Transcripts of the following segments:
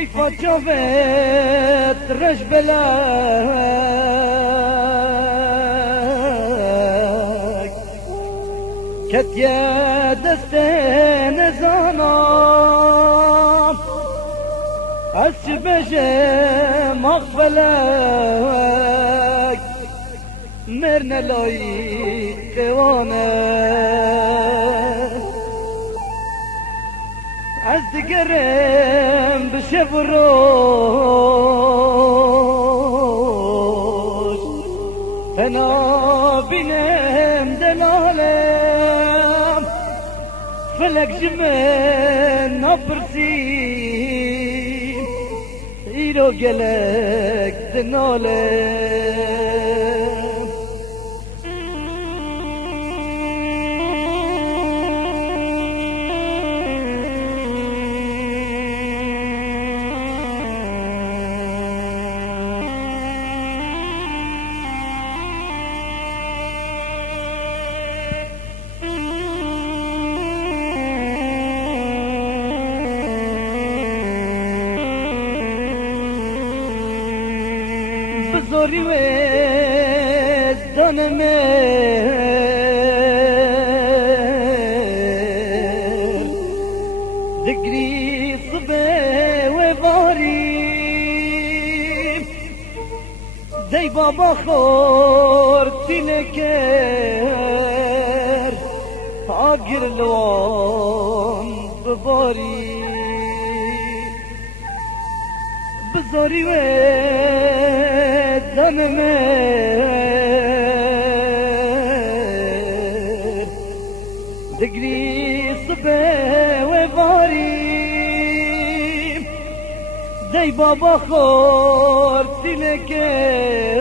حیفا جاوت رش بلک کت یه دست نزانم از چی بشه مغفلک مرن لایی قوانه از دیگرم بشه بروش تنا بینم دلالم فلک جمن نپرسیم ایرو گلک دنالم بزاری و دانمه دگری صبح و باری دی بابا خور تینکر آگر لوان بباری بزاری و دممر دگری صبح و باری دی بابا خور تینکر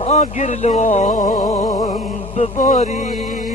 آگر لوان بباری